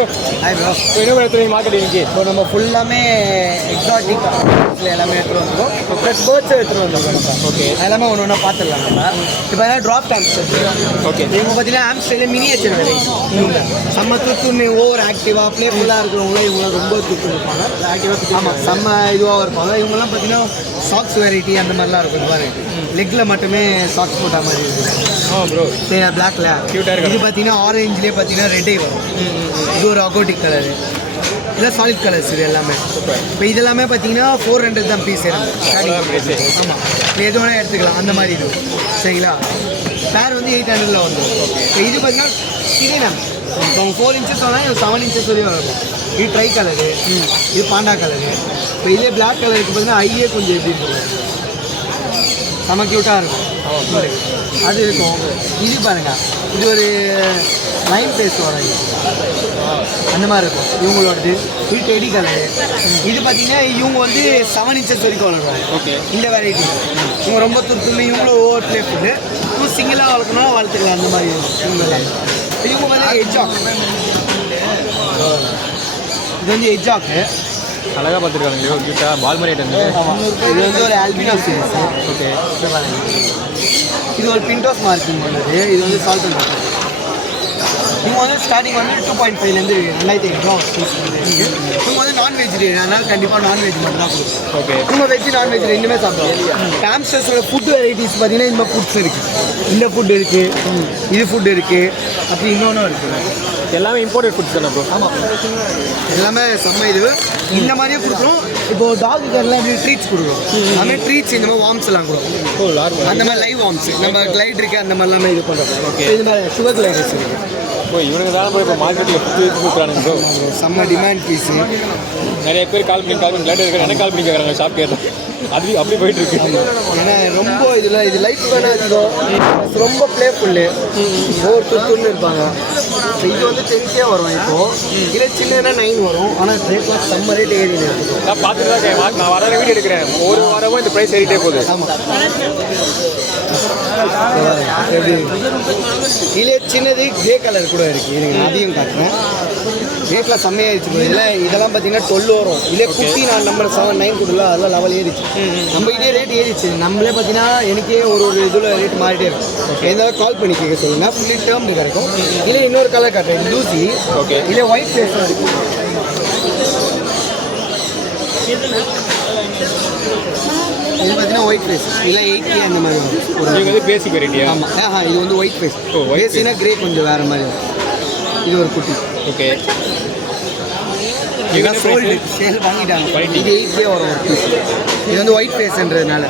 Bro. Hi bro. என்ன bro எடுத்துருங்க market இன்னைக்கு? இப்போ நம்ம ஃபுல்லாமே எக்ஸாட்டிக் எல்லாமே எடுத்துகிட்டு வந்துருக்கோம். ப்ளஸ் பேர்ட்ஸும் எடுத்துகிட்டு வந்துருக்கோம் நம்ம. ஓகே. எல்லாமே ஒன்று ஒன்றா பார்த்துடலாம் நம்ம. இப்போ ட்ராப் ஹாம்ஸ்டர். ஓகே. இவங்க பார்த்தீங்கன்னா ஹாம்ஸ்டர்லேயே மினியேச்சர் வெரைட்டி. இவங்க செம்ம துத்துன்னு ஓவர் ஆக்டிவாக ப்ளேஃபுல்லாக இருக்கிறவங்களும் இவங்களாம் ரொம்ப துத்துன்னு இருப்பாங்க. ஆக்டிவாக ஆமாம் செம்ம இதுவாக இருப்பாங்க. இவங்கெல்லாம் பார்த்தீங்கன்னா சாக்ஸ் வெரைட்டி அந்த மாதிரிலாம் இருக்கும் பாருங்க. லெக்கில் மட்டுமே சாக்ஸ் போட்ட மாதிரி இருக்குது. ப்ரோ பிளாக்ல க்யூட்டாக இருக்குது. இது பார்த்தீங்கன்னா ஆரஞ்சுலேயே பார்த்தீங்கன்னா ரெட்டே வரும். இது ஒரு அகோட்டிக் கலரு. இதெல்லாம் சாலிட் கலர்ஸ் இது எல்லாமே. இப்போ இதெல்லாமே பார்த்தீங்கன்னா 400 தான் பீஸ் இருக்கும். ஆமாம், இப்போ எது வேணால் எடுத்துக்கலாம் அந்த மாதிரி இருக்கும். சரிங்களா? பேர் வந்து 800 வந்துடும். இப்போ இது பார்த்தீங்கன்னா சிறினம். இப்போ 4 இன்ச்சஸ் ஆனால் 7 இன்ச்சஸ் வரையும் இருக்கும். இது ட்ரை கலரு, இது பாண்டா கலரு. இப்போ இதே பிளாக் கலருக்கு பார்த்தீங்கன்னா ஐயே கொஞ்சம் எப்படி இருக்கும், செம க்யூட்டாக இருக்கும். அது இருக்கும். இது பாருங்க, இது ஒரு லைன் பேஸ் வரும் அந்த மாதிரி இருக்கும் இவங்களோடது. இது டெடி கலரு. இது பார்த்தீங்கன்னா இவங்க வந்து 7 இன்ச்சஸ் வரைக்கும் வளர்க்குறாங்க. ஓகே. இந்த வெரைட்டி இவங்க ரொம்ப துருத்துன்னு இவங்களும் ஓவர் பிளே ஃபுட்டு. இவங்க சிங்கிளாக வளர்க்கணும் வளர்த்துக்கலாம் அந்த மாதிரி இவங்க எல்லாம். இவங்க வந்து எஜ்ஜாக். இது வந்து எஜ்ஜாக்கு. அழகாக பார்த்துருக்காங்க. கியூட்டாக பால் மாதிரி ஐட்டம். இது வந்து ஒரு ஆல்பினோ சீரிஸ். ஓகே. இது ஒரு பிண்டோஸ் மார்க்கிங் உள்ளது. இது வந்து சால்ட் அண்ட் பெப்பர். இவங்க வந்து ஸ்டார்டிங் வந்து 2.5லேருந்து 2500 ஃபீஸ் இருக்குது. இவங்க வந்து நான்வெஜிடேரியன், அதனால் கண்டிப்பாக நான்வெஜ் மட்டும் தான் கொடுக்கும். ஓகே. இவங்க வெஜ் நான்வெஜ் ரெண்டுமே சாப்பிடுவோம். ஹாம்ஸ்டர்ஸோட ஃபுட் வெரைட்டிஸ் பார்த்தீங்கன்னா இந்த ஃபுட்ஸ் இருக்குது. இந்த ஃபுட் இருக்குது, இது ஃபுட் இருக்குது, அப்படி இன்னொன்றும் இருக்குது. எல்லாமே இம்போர்ட்டட் ஃபுட்ஸ் தானே ப்ரோ? ஆமாம், எல்லாமே செம்ம இது. இந்த மாதிரியே கொடுக்குறோம். இப்போது டாகுக்கெல்லாம் எப்படி ட்ரீட்ஸ் கொடுக்குறோம், எல்லாமே ட்ரீட்ஸ் இந்த மாதிரி வார்ம்ஸ் எல்லாம் கொடுக்கும். அந்த மாதிரி லைவ் வார்ம்ஸ் நம்ம கிளைட் இருக்குது அந்த மாதிரிலாமே இது பண்ணுறோம். ஓகே. இது மாதிரி சுகர் கிளைடர்ஸ் இருக்குது. ப்ரோ இவனுக்கு தான் ப்ரோ இப்போ மார்க்கெட்டில் புது கொடுக்குறானுங்க ப்ரோ. செம்ம டிமாண்ட் பீஸு. நிறைய பேர் கால் பண்ணி லேட் இருக்கிற என்ன கால் பண்ணி கேட்குறாங்க ஷாப் கேட்குறேன். அது அப்படி போயிட்டு இருக்கு. ஏன்னா ரொம்ப இதில் இது லைஃப் வேணா இருக்கும். ரொம்ப ப்ளேஃபுல்லு, ஓவர் துத்துன்னு இருப்பாங்க. இது வந்து 10K வரும். இப்போது இல்லை சின்ன 9 வரும். ஆனால் ரேட்லாம் செம்ம ரேட் ஏறி இருக்குது. நான் பார்த்துட்டு தான் இருக்கேன். நான் வர வீடியோ எடுக்கிறேன். ஒரு வாரமாக இந்த ப்ரைஸ் ஏறிட்டே போகுது. ஆமாம். இதிலே சின்னது கிரே கலர் கூட இருக்குது. இதுங்க அதையும் காட்டுறேன். ரேட்டில் செம்மையாகிடுச்சு. இதெல்லாம் பார்த்தீங்கன்னா 12 வரும். இதே குட்டி நான் நம்ம 7, 9 கொடுல அதெல்லாம் லெவல் ஏறிச்சு. நம்ம இதே ரேட் ஏறிச்சு. நம்மளே பார்த்தீங்கன்னா எனக்கே ஒரு இதில் ரேட் மாறிட்டே இருக்கும். எதாவது கால் பண்ணி கேட்க சொல்லுங்கள். ஃபுல்லி டேர்ம்டு கிடைக்கும். இல்லை இன்னொரு கலர் காட்டுறேன், லூசி. ஓகே. இல்லை ஒயிட் ஃபேஸும் இருக்குது. இது பார்த்தீங்கன்னா ஒயிட் ஃபேஸ். இல்லை 8K அந்த மாதிரி வரும். இது வந்து பேசிக் வெரைட்டியா? ஆமாம், இது வந்து ஒயிட் ஃபேஸ். பேசினா கிரே கொஞ்சம் வேறு மாதிரி வரும். இது ஒரு குட்டி. ஓகே. சேல் வாங்கிட்டாங்க. இது 8K வரும் ஒரு பீஸ். இது வந்து ஒயிட் ஃபேஸ்ன்றதுனால.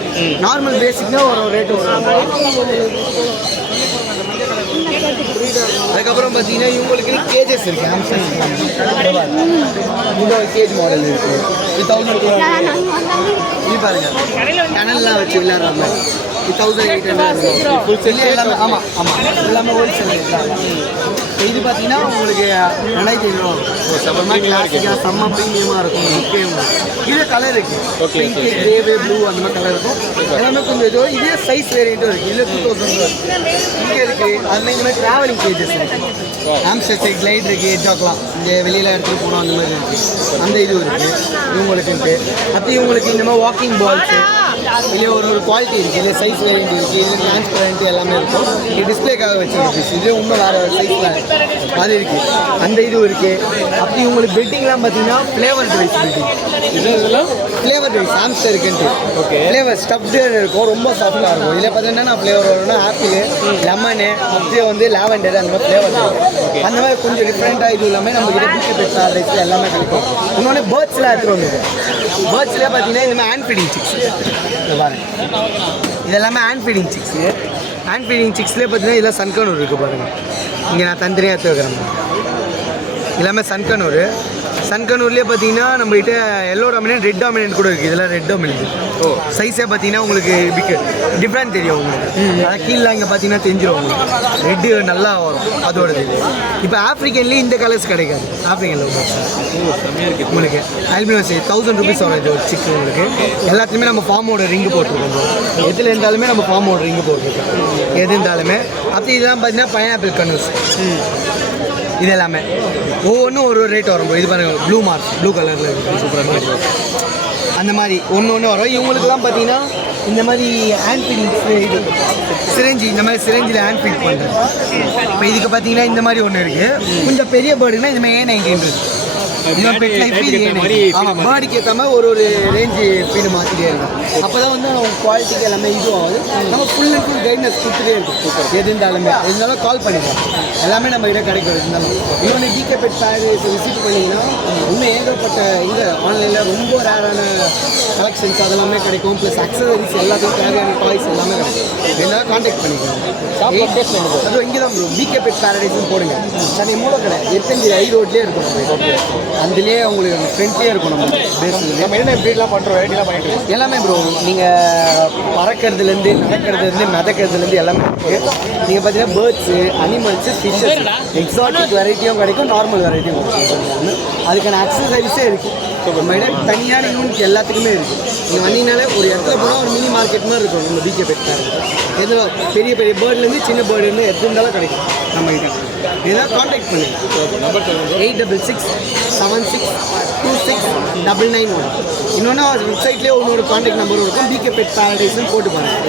நார்மல் பேசிக்னா ஒரு ரேட்டு வரும். அதுக்கப்புறம் பார்த்தீங்கன்னா இவங்களுக்கு கேஜஸ் இருக்குது. இந்த கேஜ் மாடல் இருக்குது. இது 1000. இது பாருங்கள், டனல்லாம் வச்சு விளையாடுற மாதிரி. இது 1800 ஃபுல் செல்லு எல்லாமே. ஆமாம் ஆமாம், எல்லாமே ஹோல்சேல் இருக்காங்க. இது பார்த்தீங்கன்னா உங்களுக்கு 2500 கிளாசிக்காக செம்ம ப்ரீமியமாக இருக்கும். இது கலர் இருக்குது. பிங்க், கிரேவே, ப்ளூ அந்த மாதிரி கலர் இருக்கும். எல்லாமே கொஞ்சம் இது இதே சைஸ் வேரியண்ட்டும் இருக்குது. இதில் 2000 இங்கே இருக்குது. அதுமாதிரி இந்த மாதிரி ட்ராவலிங் கேஜஸ் இருக்குது. ஹாம்ஸ்டர் கிளைட் இருக்குது, எஜ்ஜாக்லாம் இங்கே வெளியில் எடுத்துகிட்டு போனோம் அந்த மாதிரி இருக்குது. அந்த இது இருக்குது இவங்களுக்குன்ட்டு. அப்படி இவங்களுக்கு இந்த மாதிரி வாக்கிங் பால்ஸு இல்லை ஒரு குவாலிட்டி இருக்குது. இல்லை சைஸ் வேரியண்ட் இருக்குது. இல்லை டிரான்ஸ்பரண்ட் எல்லாமே இருக்கும். இது டிஸ்பிளேக்காக வச்சுருக்கு. இது இன்னும் வேறு சைஸில் அது இருக்குது. அந்த இதுவும் இருக்குது. அப்படி உங்களுக்கு பெட்டிங்லாம் பார்த்தீங்கன்னா ஃப்ளேவர் ரைஸ் பெட்டிங். இதெல்லாம் ஃப்ளேவர் ரைஸ் ஹாம்ஸ்டர் இருக்குன்ட்டு. ஓகே. ஃப்ளேவர் ஸ்டப்டு இருக்கும், ரொம்ப சாஃப்டாக இருக்கும். இதில் பார்த்தீங்கன்னா நான் ஃப்ளேவர் வரும்னா ஆப்பிள், லெமனு, அப்படியே வந்து லாவெண்டர் அந்த மாதிரி ஃப்ளேவர் இருக்கும். அந்த மாதிரி கொஞ்சம் டிஃப்ரெண்ட்டாக இது எல்லாமே நம்ம கிட்ட பிஸ்கட் பெஸ்டா ரைஸில் எல்லாமே கிடைக்கும். இன்னொன்று பேர்ட்ஸ்லாம் எடுத்துகிட்டு வந்து பேர்ட்ஸ்லேயே பார்த்தீங்கன்னா இந்த மாதிரி ஹேண்ட் ஃபீடிங் சிக்ஸ் பாருங்கள். இதெல்லாமே hand feeding six. Hand feeding சிக்ஸ்லேயே பார்த்தீங்கன்னா இதெல்லாம் சன்கனூர் இருக்குது பாருங்கள். இங்கே நான் தனித்தனியாக எடுத்து வைக்கிறேன். எல்லாமே சன்கனூர். சன்கனூர்லேயே பார்த்தீங்கன்னா நம்மகிட்ட எல்லோ டாமினன்ட், ரெட் டாமினன்ட் கூட இருக்குது. இதெல்லாம் ரெட் டாமினன்ட். சைஸே பார்த்தீங்கன்னா உங்களுக்கு டிஃப்ரெண்ட் தெரியும் உங்களுக்கு. அதான் கீழே இங்கே பார்த்தீங்கன்னா தெரிஞ்சிடும் உங்களுக்கு. ரெட்டு நல்லா வரும் அதோடது. இப்போ ஆஃப்ரிக்கன்லேயே இந்த கலர்ஸ் கிடைக்காது. ஆஃப்ரிக்கனில் உங்களுக்கு ஆல்பினோஸ் 1000 rupees வரும். இது ஒரு சிக்கு உங்களுக்கு. எல்லாத்துலேயுமே நம்ம ஃபார்மோட ரிங்கு போட்டிருக்கோம். எதில் இருந்தாலுமே நம்ம ஃபார்மோட ரிங்கு போட்டிருக்கோம் எது இருந்தாலுமே. அப்படி இதெல்லாம் பார்த்தீங்கன்னா பைனாப்பிள் கனூஸ். இது எல்லாமே ஒவ்வொன்றும் ஒரு ரேட் வரும் bro. இது பாருங்க ப்ளூ மார்க் ப்ளூ கலரில் இருக்குது சூப்பராக அந்த மாதிரி ஒன்று வரும். இவங்களுக்குலாம் பார்த்தீங்கன்னா இந்த மாதிரி ஹேண்ட் ஃபிட்டிங் இது சிரஞ்சி இந்த மாதிரி சிரஞ்சில் ஹேண்ட் ஃபிட் பண்ணுறேன். இப்போ இதுக்கு பார்த்தீங்கன்னா இந்த மாதிரி ஒன்று இருக்குது. கொஞ்சம் பெரிய பேர்டுனா இந்த மாதிரி A19 இன்னும் பெட் லைஃப் ஆமாம் பேர்டுக்கு ஏற்ற மாதிரி ஒரு ரேஞ்சு ஃபீடு மாற்றிட்டே இருக்கும். அப்போ தான் வந்து அவங்க குவாலிட்டிக்கு எல்லாமே இதுவும் ஆகுது. நம்ம ஃபுல் அண்ட் ஃபுல் கைட்னஸ் கொடுத்துட்டே இருக்கும். எது இருந்தாலும் கால் பண்ணிக்கலாம். எல்லாமே நம்ம கிட்ட கிடைக்கும். இருந்தாலும் இன்னொன்று டிகே பெட் பேரடைஸ் விசிட் பண்ணிங்கன்னா இன்னும் ஏகப்பட்ட இங்கே ஆன்லைனில் ரொம்ப ரேரான கலெக்ஷன்ஸ் அதெல்லாமே கிடைக்கும். ப்ளஸ் அக்சசரிஸ் எல்லாத்துக்கும் தேவையான டாய்ஸ் எல்லாமே கிடைக்கும். எல்லாரும் கான்டாக்ட் பண்ணிக்கலாம். அதுவும் இங்கே தான் ப்ரோ டிகே பெட் பேரடைஸ்னு போடுங்க. சென்னை மூலக்கடை எத்தஞ்சு ஐ ரோட்லேயே இருக்கும். அதுலேயே உங்களுக்கு ஃப்ரெண்ட்லேயே இருக்கும். நம்ம பேசுறது நம்ம என்ன ப்ரீட்லாம் பண்ணுறோம் வெரைட்டிலாம் பண்ணிட்டு இருக்கோம் எல்லாமே ப்ரோ. நீங்கள் பறக்கிறதுலேருந்து நடக்கிறதுலேருந்து மிதக்கிறதுலேருந்து எல்லாமே இருக்குது. நீங்கள் பார்த்தீங்கன்னா பேர்ட்ஸு அனிமல்ஸு ஃபிஷ்ஷஸ் எக்ஸாட்டிக் வெரைட்டியும் கிடைக்கும், நார்மல் வெரைட்டியும் கிடைக்கும். அதுக்கான அக்சசரிஸே இருக்குது. நம்ம இடம் தனியான யூனிட் எல்லாத்துக்குமே இருக்குது. நீங்கள் வந்தீங்கனாலே ஒரு இடத்துல போனால் ஒரு மினி மார்க்கெட் மாதிரி இருக்கும். நம்ம டிகே பெட் எதில் பெரிய பெரிய பேர்ட்லேருந்து சின்ன பேர்டுலேருந்து எது இருந்தாலும் கிடைக்கும் நம்ம கிட்ட. இதெல்லாம் காண்டாக்ட் பண்ணுங்கள். நம்பர் சொல்லுங்கள் 8666269991. இன்னொன்று வெப்சைட்லேயே ஒன்று காண்டாக்ட் நம்பரும் இருக்கும். டிகே பெட் பேரடைஸ்னு போட்டு பாருங்கள்.